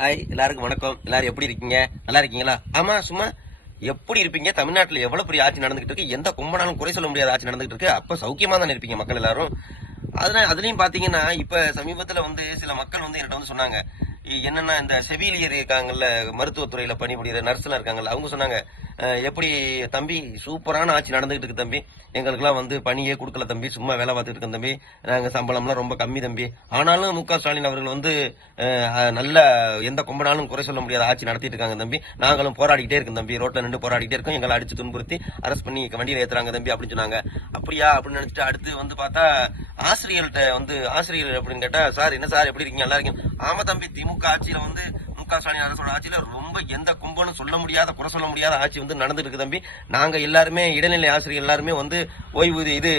Hi எல்லாருக்கும் வணக்கம். எல்லாரும் எப்படி இருக்கீங்க? நல்லா இருக்கீங்களா? ஆமா சும்மா எப்படி இருப்பீங்க? தமிழ்நாட்டில் எவ்வளவு பெரிய ஆட்சி நடந்துகிட்டு இருக்கு? எந்த கும்பனாலும் குறை சொல்ல முடியாத ஆட்சி நடந்துகிட்டு இருக்கு. அப்ப சௌக்கியமா தானே இருப்பீங்க மக்கள் எல்லாரும்? அதனால அதுலயும் பாத்தீங்கன்னா இப்ப சமீபத்துல வந்து சில மக்கள் வந்து என்கிட்ட வந்து சொன்னாங்க. என்னன்னா இந்த செவிலியர் இருக்காங்கல்ல மருத்துவத்துறையில பணிபுரியுற நர்ஸ்லாம் இருக்காங்கல்ல அவங்க சொன்னாங்க எப்படி தம்பி சூப்பரான ஆட்சி நடந்துகிட்டு இருக்கு தம்பி. எங்களுக்கெல்லாம் வந்து பணியே கொடுக்கல தம்பி. சும்மா வேலை பார்த்துட்டு இருக்கோம் தம்பி. நாங்க சம்பளம்லாம் ரொம்ப கம்மி தம்பி. ஆனாலும் மு ஸ்டாலின் அவர்கள் வந்து நல்ல எந்த கொம்பனாலும் குறை சொல்ல முடியாத ஆட்சி நடத்திட்டு இருக்காங்க தம்பி. நாங்களும் போராடிக்கிட்டே இருக்கோம் தம்பி. ரோட்ல நின்று போராடிக்கிட்டே இருக்கோம். எங்களை அடிச்சு துன்புறுத்தி அரெஸ்ட் பண்ணி வண்டியில் ஏத்துறாங்க தம்பி அப்படின்னு சொன்னாங்க. அப்படியா? அப்படின்னு நினைச்சிட்டு அடுத்து வந்து பார்த்தா ஆசிரியர்கள்ட்ட வந்து ஆசிரியர்கள் அப்படின்னு கேட்டா சார் என்ன சார்? எப்படி இருக்கீங்க? நல்லா இருக்கீங்க. ஆமா தம்பி திமுக ஆட்சியில வந்து மு க ஸ்டாலின் அரசோட ஆட்சியில ரொம்ப எந்த கும்பனும் சொல்ல முடியாத குறை சொல்ல முடியாத ஆட்சி வந்து நடந்துட்டு தம்பி. நாங்க எல்லாருமே இடைநிலை ஆசிரியர் எல்லாருமே வந்து ஓய்வூதிய இது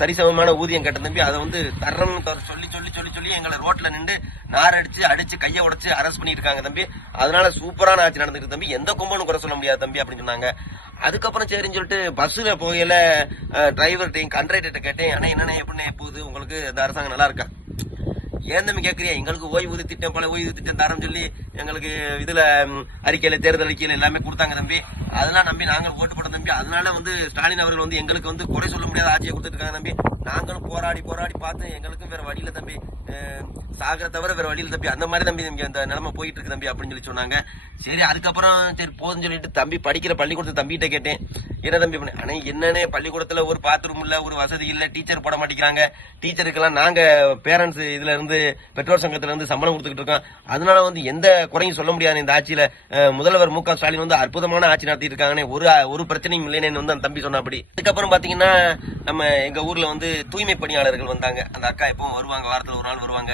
சரிசமமான ஊதியம் கட்ட தம்பி. அதை வந்து தரம் சொல்லி சொல்லி சொல்லி சொல்லி எங்களை ரோட்ல நின்று நார் அடிச்சு அடிச்சு கையை உடச்சு அரெஸ்ட் பண்ணிட்டு இருக்காங்க தம்பி. அதனால சூப்பரான ஆட்சி நடந்துருக்கு தம்பி. எந்த கும்பனும் குறை சொல்ல முடியாது தம்பி அப்படின்னு சொன்னாங்க. அதுக்கப்புறம் சரின்னு சொல்லிட்டு பஸ்ஸில் போகையில டிரைவர்கிட்டையும் கண்ட்ரைட்டர்கிட்ட கேட்டேன் ஆனால் என்னண்ணே எப்படிண்ணே போகுது? உங்களுக்கு இந்த அரசாங்கம் நல்லா இருக்கா? ஏன் தம்பி கேட்குறியா எங்களுக்கு ஓய்வூதிய திட்டம் பல ஓய்வூதிய திட்டம் தரம் சொல்லி எங்களுக்கு இதுல அறிக்கையில் அறிக்கையில தேர்தல் அறிக்கையில எல்லாமே கொடுத்தாங்க தம்பி. அதெல்லாம் நம்பி நாங்கள் ஓட்டு போட தம்பி. அதனால வந்து ஸ்டாலின் அவர்கள் வந்து எங்களுக்கு வந்து குறை சொல்ல முடியாத ஆட்சியை கொடுத்துருக்காங்க தம்பி. நாங்களும் போராடி போராடி பார்த்து எங்களுக்கும் வேற வழியில தம்பி. சாகிற சாகர தவிர வேற வழியில தம்பி. அந்த மாதிரி தம்பி தம்பி இந்த நிலைமை போயிட்டு இருக்கு தம்பி அப்படின்னு சொல்லி சொன்னாங்க. சரி அதுக்கப்புறம் சரி போதுன்னு சொல்லிட்டு தம்பி படிக்கிற பள்ளிக்கூடத்து தம்பிகிட்ட கேட்டேன். என்ன தம்பி பண்ண? ஆனா என்னன்னே பள்ளிக்கூடத்துல ஒரு பாத்ரூம் இல்ல ஒரு வசதி இல்ல டீச்சர் போட மாட்டேங்கிறாங்க. டீச்சருக்கெல்லாம் நாங்க பேரண்ட்ஸ் இதுல இருந்து பெற்றோர் சங்கத்துல இருந்து சம்பளம் கொடுத்துக்கிட்டு இருக்கோம். அதனால வந்து எந்த குறையும் சொல்ல முடியாது இந்த ஆட்சியில. முதல்வர் மு க ஸ்டாலின் வந்து அற்புதமான ஆட்சி நடத்திட்டு இருக்காங்கன்னு ஒரு ஒரு பிரச்சனையும் இல்லைன்னு வந்து அந்த தம்பி சொன்னாப்படி அதுக்கப்புறம் பாத்தீங்கன்னா நம்ம எங்க ஊர்ல வந்து தூய்மை பணியாளர்கள் வந்தாங்க. அந்த அக்கா எப்பவும் வருவாங்க வாரத்துல ஒரு நாள் வருவாங்க.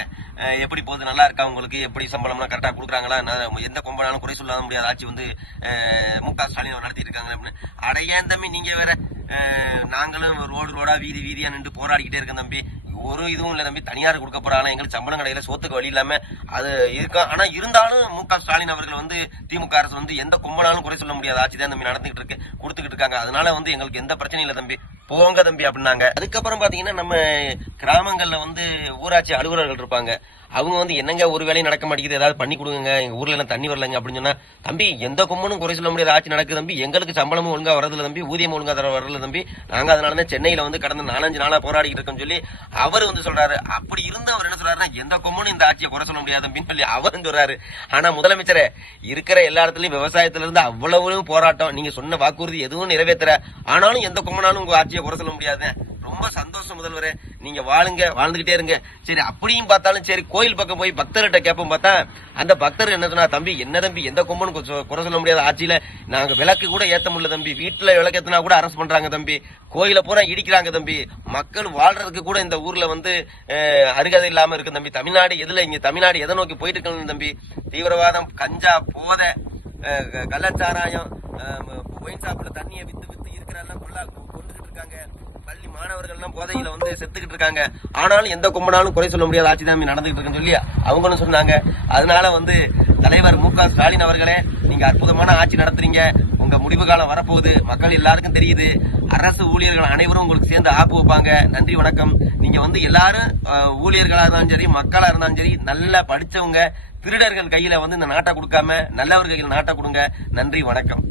எப்படி போகுது நல்லா இருக்கா உங்களுக்கு? எப்படி சம்பளம்லாம் கரெக்டாக கொடுக்குறாங்களா? நான் எந்த கொம்பனாலும் குறை சொல்லாத முடியாத ஆட்சி வந்து மு க ஸ்டாலின் நடத்திட்டு இருக்காங்க அப்படின்னு. அடைய ஏன் தம்பி நீங்க வேற நாங்களும் ரோடு ரோடா வீதி வீதியா நின்று போராடிக்கிட்டே இருக்கோம் தம்பி. ஒரு இதுவும் இல்ல தம்பி. தனியார் கொடுக்க போறாங்க எங்களுக்கு சம்பளம் கடையில சோத்துக்கு வழி இல்லாம அது இருக்கும் ஆனா இருந்தாலும் மு க ஸ்டாலின் அவர்கள் வந்து திமுக அரசு வந்து எந்த கும்பலாலும் குறை சொல்ல முடியாத ஆட்சி தான் தம்பி நடந்துகிட்டு இருக்கு கொடுத்துக்கிட்டு இருக்காங்க. அதனால வந்து எங்களுக்கு எந்த பிரச்சனையும் இல்லை தம்பி. போங்க தம்பி அப்படின்னாங்க. அதுக்கப்புறம் பாத்தீங்கன்னா நம்ம கிராமங்கள்ல வந்து ஊராட்சி அலுவலர்கள் இருப்பாங்க. அவங்க வந்து என்னங்க ஒரு வேலையும் நடக்க மாட்டேங்குது. ஏதாவது பண்ணி கொடுங்க எங்க ஊர்ல எல்லாம் தண்ணி வரலங்க அப்படின்னு சொன்னா தம்பி எந்த கும்பனும் குறை சொல்ல முடியாத ஆட்சி நடக்குது தம்பி. எங்களுக்கு சம்பளமும் ஒழுங்கா வரதில்ல தம்பி. ஊதியம் ஒழுங்கா தர வரல தம்பி. நாங்க அதனால தான் சென்னையில வந்து கடந்த நாலஞ்சு நாளா போராடிக்கிட்டு இருக்கோம்னு சொல்லி அவர் வந்து சொல்றாரு அப்படி இருந்து அவர் என்ன சொல்றாருன்னா எந்த கொம்பனும் இந்த ஆட்சியை குறை சொல்ல முடியாது அப்படின்னு சொல்லி அவரும் சொல்றாரு. ஆனா முதலமைச்சரே இருக்கிற எல்லா இடத்துலயும் விவசாயத்துல இருந்து அவ்வளவு போராட்டம் நீங்க சொன்ன வாக்குறுதி எதுவும் நிறைவேற்றற ஆனாலும் எந்த கொம்பனாலும் உங்க ஆட்சியை குறை சொல்ல முடியாது ரொம்ப சந்தோஷம் முதல்வரே. நீங்க வாழுங்க வாழ்ந்துகிட்டே இருங்க. சரி அப்படியும் பார்த்தாலும் சரி கோயில் பக்கம் போய் பக்தர்கிட்ட கேட்போம் பார்த்தா அந்த பக்தர் என்ன சொன்னா தம்பி என்ன தம்பி எந்த கொம்பனும் குறை சொல்ல முடியாத ஆட்சியில நாங்க விளக்கு கூட ஏத்த முடியல தம்பி. வீட்டுல விளக்கு கூட அரசு பண்றாங்க தம்பி. கோயில பூரா இடிக்கிறாங்க தம்பி. மக்கள் வாழ்றதுக்கு கூட இந்த ஊர்ல வந்து அருகதை இல்லாம இருக்கு தம்பி. தமிழ்நாடு எதுல? இங்க தமிழ்நாடு எதை நோக்கி போயிட்டு இருக்கணும் தம்பி? தீவிரவாதம் கஞ்சா போதை க- கள்ளச்சாராயம் ஒயின் ஷாப்ல தண்ணியை வித்து வித்து இருக்கிறதெல்லாம் கொள்ளா கொண்டுகிட்டு இருக்காங்க. பள்ளி மாணவர்கள்லாம் போதையில வந்து செத்துக்கிட்டு இருக்காங்க. ஆனாலும் எந்த கும்பனாலும் குறை சொல்ல முடியாத ஆட்சி தான் நடந்துகிட்டு இருக்குன்னு சொல்லி அவங்களும் சொன்னாங்க. அதனால வந்து தலைவர் மு க ஸ்டாலின் அவர்களே நீங்க அற்புதமான ஆட்சி நடத்துறீங்க. உங்க முடிவு காலம் வரப்போகுது. மக்கள் எல்லாருக்கும் தெரியுது. அரசு ஊழியர்கள் அனைவரும் உங்களுக்கு சேர்ந்து ஆப்பு வைப்பாங்க. நன்றி வணக்கம். நீங்க வந்து எல்லாரும் ஊழியர்களா இருந்தாலும் சரி மக்களா இருந்தாலும் சரி நல்லா படிச்சவங்க திருடர்கள் கையில வந்து இந்த நாட்டை கொடுக்காம நல்லவர்கள் கையில் நாட்டை கொடுங்க. நன்றி வணக்கம்.